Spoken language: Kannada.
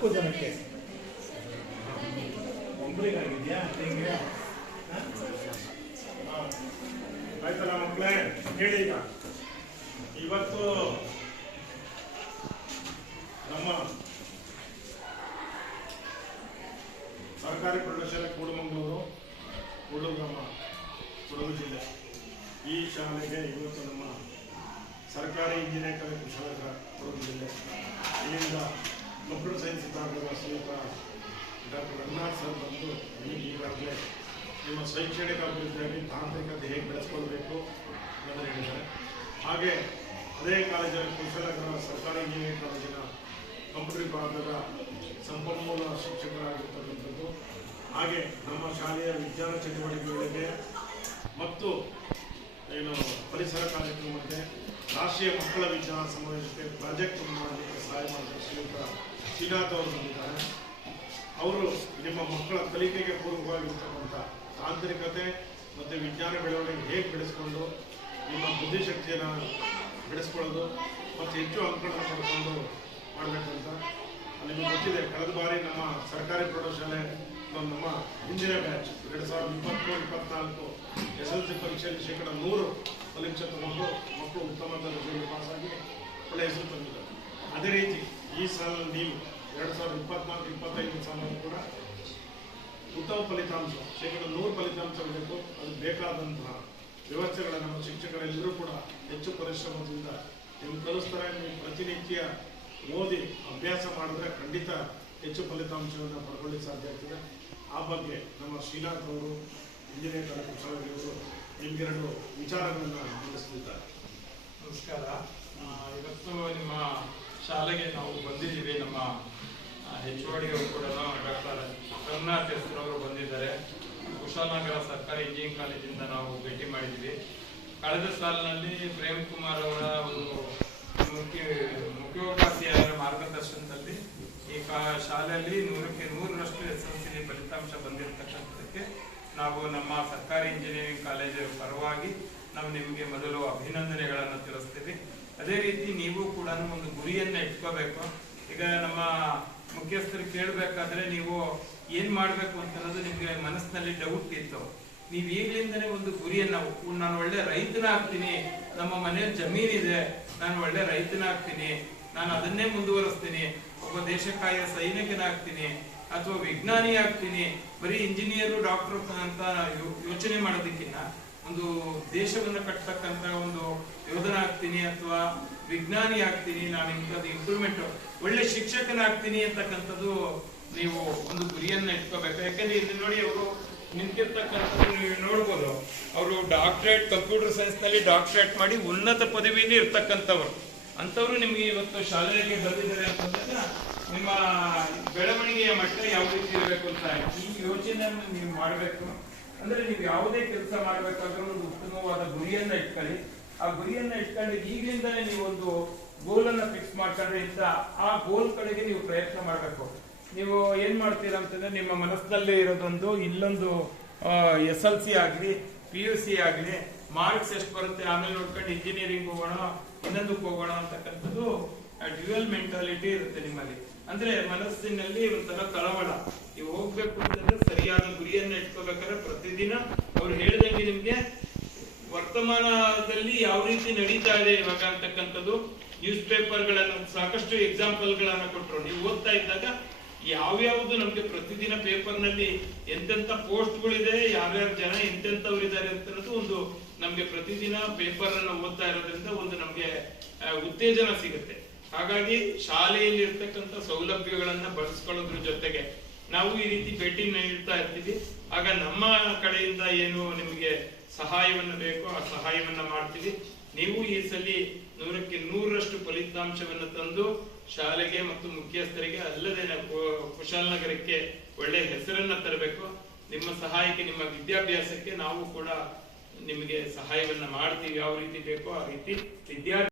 4 ಜನಕ್ಕೆ ಒಬ್ಬರಿಗಾಗಿದೆಯಾ ಹೇಗೆ? ಆಯ್ತಲ್ಲ ಮಕ್ಕಳೇ, ಹೇಳಿ. ಈಗ ಇವತ್ತು ನಮ್ಮ ಸರ್ಕಾರಿ ಪ್ರೌಢಶಾಲೆ ಕೂಡಮಂಗಳೂರು ಕೂಡಲಗ್ರಾಮ ಕೊಡಗು ಜಿಲ್ಲೆ ಈ ಶಾಲೆಗೆ ಇವತ್ತು ನಮ್ಮ ಸರ್ಕಾರಿ ಇಂಜಿನಿಯರಿಂಗ್ ಕಾಲೇಜು ಕುಶಾಲನಗರ ಕೊಡಗು ಜಿಲ್ಲೆ ಇಲ್ಲಿಂದ ಕಂಪ್ಯೂಟರ್ ಸೈನ್ಸ್ ವಿಭಾಗದ ಶ್ರೀಯುತ ಡಾಕ್ಟರ್ ರಂಗನಾಥ್ ಸರ್ ಬಂದು ನಿಮಗೆ ಈಗಾಗಲೇ ನಿಮ್ಮ ಶೈಕ್ಷಣಿಕ ಅಭಿವೃದ್ಧಿಯಾಗಿ ತಾಂತ್ರಿಕತೆ ಹೇಗೆ ಬೆಳೆಸ್ಕೊಳ್ಬೇಕು ಅನ್ನೋದನ್ನು ಹೇಳಿದ್ದಾರೆ. ಹಾಗೆ ಅದೇ ಕಾಲೇಜಲ್ಲಿ ಕುಶಾಲನಗರ ಸರ್ಕಾರಿ ಇಂಜಿನಿಯರಿಂಗ್ ಕಾಲೇಜಿನ ಕಂಪ್ಯೂಟರ್ ವಿಭಾಗದ ಸಂಪನ್ಮೂಲ ಶಿಕ್ಷಕರಾಗಿರ್ತಕ್ಕಂಥದ್ದು, ಹಾಗೆ ನಮ್ಮ ಶಾಲೆಯ ವಿಜ್ಞಾನ ಚಟುವಟಿಕೆಗಳಿಗೆ ಮತ್ತು ಪರಿಸರ ಕಾರ್ಯಕ್ರಮಕ್ಕೆ ರಾಷ್ಟ್ರೀಯ ಮಕ್ಕಳ ವಿಜ್ಞಾನ ಸಮಾವೇಶಕ್ಕೆ ಪ್ರಾಜೆಕ್ಟ್ ಮಾಡಲಿಕ್ಕೆ ಸಹಾಯ ಮಾಡಿದ ಶ್ರೀಯುತ ಶ್ರೀನಾಥ್ ಅವರು ಬಂದಿದ್ದಾರೆ. ಅವರು ನಿಮ್ಮ ಮಕ್ಕಳ ಕಲಿಕೆಗೆ ಪೂರ್ವವಾಗಿರ್ತಕ್ಕಂಥ ತಾಂತ್ರಿಕತೆ ಮತ್ತು ವಿಜ್ಞಾನ ಬೆಳವಣಿಗೆ ಹೇಗೆ ಬೆಳೆಸ್ಕೊಂಡು ನಿಮ್ಮ ಬುದ್ಧಿಶಕ್ತಿಯನ್ನು ಬೆಳೆಸ್ಕೊಳ್ಳೋದು ಮತ್ತು ಹೆಚ್ಚು ಅಂಕಗಳನ್ನು ಪಡ್ಕೊಂಡು ಮಾಡಬೇಕಂತ ನಿಮಗೆ ಗೊತ್ತಿದೆ. ಕಳೆದ ಬಾರಿ ನಮ್ಮ ಸರ್ಕಾರಿ ಪ್ರೌಢಶಾಲೆ ನಮ್ಮ ಹಿಂದಿನ ಬ್ಯಾಚ್ 2023-24 SLC ಪರೀಕ್ಷೆಯಲ್ಲಿ 100% ಪರೀಕ್ಷೆ ತಗೊಂಡು ಮಕ್ಕಳು ಉತ್ತಮ ದರ್ಜೆಯಲ್ಲಿ ಪಾಸಾಗಿ ಒಳ್ಳೆಯ ಹೆಸರು ತಂದಿದ್ದಾರೆ. ಅದೇ ರೀತಿ ಈ ಸಾಲಿನಲ್ಲಿ ನೀವು 2024-25 ಸಾಲಲ್ಲಿ ಕೂಡ ಉತ್ತಮ ಫಲಿತಾಂಶ 100% ಫಲಿತಾಂಶ ಬೇಕು. ಅದು ಬೇಕಾದಂತಹ ವ್ಯವಸ್ಥೆಗಳನ್ನು ನಮ್ಮ ಶಿಕ್ಷಕರೆಲ್ಲರೂ ಕೂಡ ಹೆಚ್ಚು ಪರಿಶ್ರಮದಿಂದ ನಿಮ್ಗೆ ಕಲಿಸ್ತಾರೆ. ನೀವು ಪ್ರತಿನಿತ್ಯ ಓದಿ ಅಭ್ಯಾಸ ಮಾಡಿದ್ರೆ ಖಂಡಿತ ಹೆಚ್ಚು ಫಲಿತಾಂಶವನ್ನು ಪಡ್ಕೊಳ್ಳಿಕ್ಕೆ ಸಾಧ್ಯ ಆಗ್ತದೆ. ಆ ಬಗ್ಗೆ ನಮ್ಮ ಶ್ರೀನಾಥ್ ಅವರು ಇಂಜಿನಿಯರಿಂಗ್ ಕಾಲೇಜು ಕುಶಾಲನಗರ ನಿಮಗೆರಡು ವಿಚಾರಗಳನ್ನು ತಿಳಿಸಲಿದ್ದಾರೆ. ನಮಸ್ಕಾರ. ಇವತ್ತು ನಿಮ್ಮ ಶಾಲೆಗೆ ನಾವು ಬಂದಿದ್ದೀವಿ. ನಮ್ಮ HOD ಅವರು ಕೂಡ ಡಾಕ್ಟರ್ ರಂಗನಾಥ್ ಅವರು ಬಂದಿದ್ದಾರೆ. ಕುಶಾಲನಗರ ಸರ್ಕಾರಿ ಇಂಜಿನಿಯರಿಂಗ್ ಕಾಲೇಜಿಂದ ನಾವು ಭೇಟಿ ಮಾಡಿದ್ವಿ. ಕಳೆದ ಸಾಲಿನಲ್ಲಿ ಪ್ರೇಮ್ ಕುಮಾರ್ ಅವರ ಒಂದು ಮುಖ್ಯೋಪಾಧ್ಯಾಯರ ಮಾರ್ಗದರ್ಶನದಲ್ಲಿ ಈ ಶಾಲೆಯಲ್ಲಿ 100ಕ್ಕೆ 100ರಷ್ಟು SLC ಫಲಿತಾಂಶ ಬಂದಿರತಕ್ಕಂಥದ್ದಕ್ಕೆ ನಾವು ನಮ್ಮ ಸರ್ಕಾರಿ ಇಂಜಿನಿಯರಿಂಗ್ ಕಾಲೇಜು ಪರವಾಗಿ ನಾವು ನಿಮಗೆ ಮೊದಲು ಅಭಿನಂದನೆಗಳನ್ನು ತಿಳಿಸ್ತೀವಿ. ಅದೇ ರೀತಿ ನೀವು ಕೂಡ ಒಂದು ಗುರಿಯನ್ನು ಇಟ್ಕೋಬೇಕು. ಈಗ ನಮ್ಮ ಮುಖ್ಯಸ್ಥರು ಕೇಳಬೇಕಾದ್ರೆ ನೀವು ಏನ್ ಮಾಡಬೇಕು ಅಂತ ಅನ್ನೋದು ನಿಮಗೆ ಮನಸ್ಸಿನಲ್ಲಿ ಡೌಟ್ ಇತ್ತು. ನೀವು ಈಗಲಿಂದನೇ ಒಂದು ಗುರಿಯನ್ನು, ನಾನು ಒಳ್ಳೆ ರೈತನಾಗ್ತೀನಿ, ನಮ್ಮ ಮನೆಯಲ್ಲಿ ಜಮೀನಿದೆ, ನಾನು ಒಳ್ಳೆ ರೈತನಾಗ್ತೀನಿ, ನಾನು ಅದನ್ನೇ ಮುಂದುವರಿಸ್ತೀನಿ, ಒಬ್ಬ ದೇಶಕ್ಕಾಯ ಸೈನಿಕನಾಗ್ತೀನಿ ಅಥವಾ ವಿಜ್ಞಾನಿ ಆಗ್ತೀನಿ, ಬರೀ ಇಂಜಿನಿಯರು ಡಾಕ್ಟರ್ ಅಂತ ಯೋಚನೆ ಮಾಡೋದಕ್ಕಿಂತ ಒಂದು ದೇಶವನ್ನು ಕಟ್ಟತಕ್ಕಂತ ಒಂದು ಯೋಧನ ಆಗ್ತೀನಿ ಅಥವಾ ವಿಜ್ಞಾನಿ ಆಗ್ತೀನಿ, ನಾನು ಇಂಥದ್ದು ಇಂಪ್ರೂವ್ಮೆಂಟ್ ಒಳ್ಳೆ ಶಿಕ್ಷಕನಾಗ್ತೀನಿ ಅಂತಕ್ಕಂಥದ್ದು ನೀವು ಒಂದು ಗುರಿಯನ್ನ ಇಟ್ಕೋಬೇಕು. ಯಾಕಂದ್ರೆ ಇಲ್ಲಿ ನೋಡಿ, ಅವರು ನಿಂತಿರ್ತಕ್ಕಂಥದ್ದು ನೀವು ನೋಡ್ಬೋದು, ಅವರು ಡಾಕ್ಟರೇಟ್ ಕಂಪ್ಯೂಟರ್ ಸೈನ್ಸ್ ನಲ್ಲಿ ಡಾಕ್ಟರೇಟ್ ಮಾಡಿ ಉನ್ನತ ಪದವಿಯಲ್ಲಿ ಇರ್ತಕ್ಕಂಥವ್ರು ಅಂತವ್ರು ನಿಮ್ಗೆ ಇವತ್ತು ಶಾಲೆಗೆ ಬಂದಿದ್ದಾರೆ ಅಂತಂದಾಗ ನಿಮ್ಮ ಬೆಳವಣಿಗೆಯ ಮಟ್ಟ ಯಾವ ರೀತಿ ಇರಬೇಕು ಅಂತ ಈ ಯೋಚನೆಯನ್ನು ನೀವು ಮಾಡಬೇಕು. ಅಂದ್ರೆ ನೀವು ಯಾವುದೇ ಕೆಲಸ ಮಾಡಬೇಕಾದ್ರೂ ಒಂದು ಉತ್ತಮವಾದ ಗುರಿಯನ್ನ ಇಟ್ಕೊಳ್ಳಿ. ಆ ಗುರಿಯನ್ನ ಇಟ್ಕೊಂಡು ಈಗಲಿಂದಲೇ ನೀವು ಒಂದು ಗೋಲ್ ಅನ್ನ ಫಿಕ್ಸ್ ಮಾಡ್ಕೊಂಡ್ರೆ ಇಂತ ಆ ಗೋಲ್ ಕಡೆಗೆ ನೀವು ಪ್ರಯತ್ನ ಮಾಡಬೇಕು. ನೀವು ಏನ್ ಮಾಡ್ತೀರಾ ಅಂತಂದ್ರೆ, ನಿಮ್ಮ ಮನಸ್ಸಿನಲ್ಲಿ ಇರೋದೊಂದು ಇಲ್ಲೊಂದು SLC ಆಗ್ಲಿ PUC ಆಗ್ಲಿ ಮಾರ್ಕ್ಸ್ ಎಷ್ಟು ಬರುತ್ತೆ ಆಮೇಲೆ ನೋಡ್ಕೊಂಡು ಇಂಜಿನಿಯರಿಂಗ್ ಹೋಗೋಣ ಇನ್ನೊಂದಕ್ಕೆ ಹೋಗೋಣ ಅಂತಕ್ಕಂಥದ್ದು ಡ್ಯುಯಲ್ ಮೆಂಟಾಲಿಟಿ ಇರುತ್ತೆ ನಿಮ್ಮಲ್ಲಿ. ಅಂದ್ರೆ ಮನಸ್ಸಿನಲ್ಲಿ ಒಂಥರ ಕಳವಳ. ನೀವು ಹೋಗ್ಬೇಕು ಅಂತಂದ್ರೆ ಸರಿಯಾದ ಗುರಿಯನ್ನ ಇಟ್ಕೋಬೇಕಾದ್ರೆ ಪ್ರತಿದಿನ ಅವ್ರು ಹೇಳಿದಂಗೆ ನಿಮ್ಗೆ ವರ್ತಮಾನದಲ್ಲಿ ಯಾವ ರೀತಿ ನಡೀತಾ ಇದೆ ಇವಾಗ ಅಂತಕ್ಕಂಥದ್ದು ನ್ಯೂಸ್ ಪೇಪರ್ಗಳನ್ನ ಸಾಕಷ್ಟು ಎಕ್ಸಾಂಪಲ್ ಗಳನ್ನ ಕೊಟ್ಟರು. ನೀವು ಓದ್ತಾ ಇದ್ದಾಗ ಯಾವ್ಯಾವ್ದು ನಮ್ಗೆ ಪ್ರತಿದಿನ ಪೇಪರ್ ನಲ್ಲಿ ಎಂತೆಂತ ಪೋಸ್ಟ್ಗಳಿದೆ, ಯಾವ್ಯಾವ ಜನ ಎಂತೆಂತವ್ರು ಇದ್ದಾರೆ ಅಂತ ಒಂದು ನಮ್ಗೆ ಪ್ರತಿದಿನ ಪೇಪರ್ ಅನ್ನ ಓದ್ತಾ ಇರೋದ್ರಿಂದ ಒಂದು ನಮ್ಗೆ ಉತ್ತೇಜನ ಸಿಗುತ್ತೆ. ಹಾಗಾಗಿ ಶಾಲೆಯಲ್ಲಿ ಇರ್ತಕ್ಕಂಥ ಸೌಲಭ್ಯಗಳನ್ನ ಬಳಸ್ಕೊಳ್ಳೋದ್ರ ಜೊತೆಗೆ ನಾವು ಈ ರೀತಿ ಭೇಟಿ ನೀಡ್ತಾ ಇರ್ತೀವಿ. ಆಗ ನಮ್ಮ ಕಡೆಯಿಂದ ಏನು ನಿಮಗೆ ಸಹಾಯವನ್ನ ಬೇಕೋ ಆ ಸಹಾಯವನ್ನ ಮಾಡ್ತೀವಿ. ನೀವು ಈ ಸಲ 100ಕ್ಕೆ 100ರಷ್ಟು ಫಲಿತಾಂಶವನ್ನು ತಂದು ಶಾಲೆಗೆ ಮತ್ತು ಮುಖ್ಯಸ್ಥರಿಗೆ ಅಲ್ಲದೆ ಕುಶಾಲನಗರಕ್ಕೆ ಒಳ್ಳೆ ಹೆಸರನ್ನ ತರಬೇಕು. ನಿಮ್ಮ ಸಹಾಯಕ್ಕೆ, ನಿಮ್ಮ ವಿದ್ಯಾಭ್ಯಾಸಕ್ಕೆ ನಾವು ಕೂಡ ನಿಮಗೆ ಸಹಾಯವನ್ನ ಮಾಡ್ತೀವಿ. ಯಾವ ರೀತಿ ಬೇಕೋ ಆ ರೀತಿ ವಿದ್ಯಾರ್ಥಿ